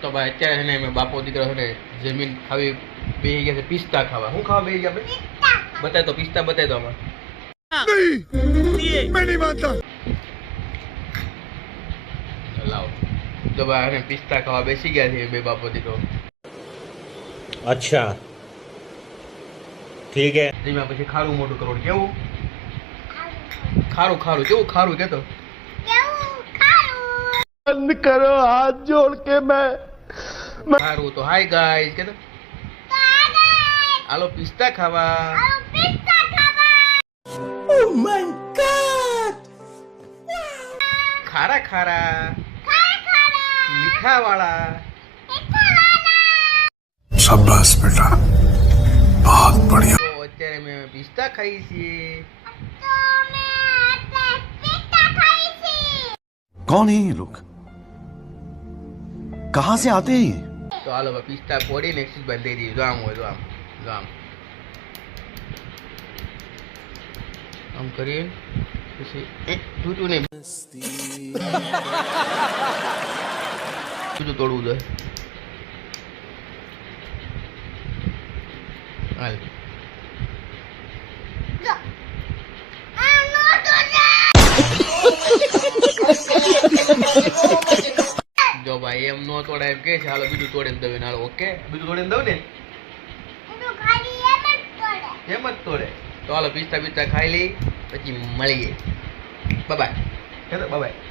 તો ભાઈ અત્યારે છે ને મેં બાપો દીકરો છે ને જમીન ખાવી બે ગયા છે પિસ્તા ખાવા હું ખાવા બે ગયા બતાય તો પિસ્તા બતાય તો અમાર લાવો તો ભાઈ અને પિસ્તા ખાવા બેસી ગયા છે બે બાપો દીકરો અચ્છા ઠીક હે ધીમે પછી ખારું મોટું કરોડ કેવું ખારું ખારું કેવું ખારું કેતો બંધ કરો હાથ જોડ કે મેં ખારું તો હાય ગાઈસ કેતો હાલો પિસ્તા ખાવા ખારા ખારા મીઠા વાળા शाबाश बेटा बहुत बढ़िया તો અત્યારે અમે પિસ્તા ખાઈએ છીએ कौन है ये लोग कहा से आते हैं ये? చాలా పిస్తా పొడి నెక్స్ట్ బందేది జామ్ జామ్ జామ్ हम करिए किसी टूटू ने तुझे तोड़ू उधर हाल જો ભાઈ એમ નો તોડાય એમ કે છે હાલો બીજું તોડીને દઉં હાલો ઓકે? બીજું તોડીને દઉં ને? એમ જ તોડે. તો હાલો પિસ્તા પિસ્તા ખાઈ લઈ પછી મળીએ. Bye bye bye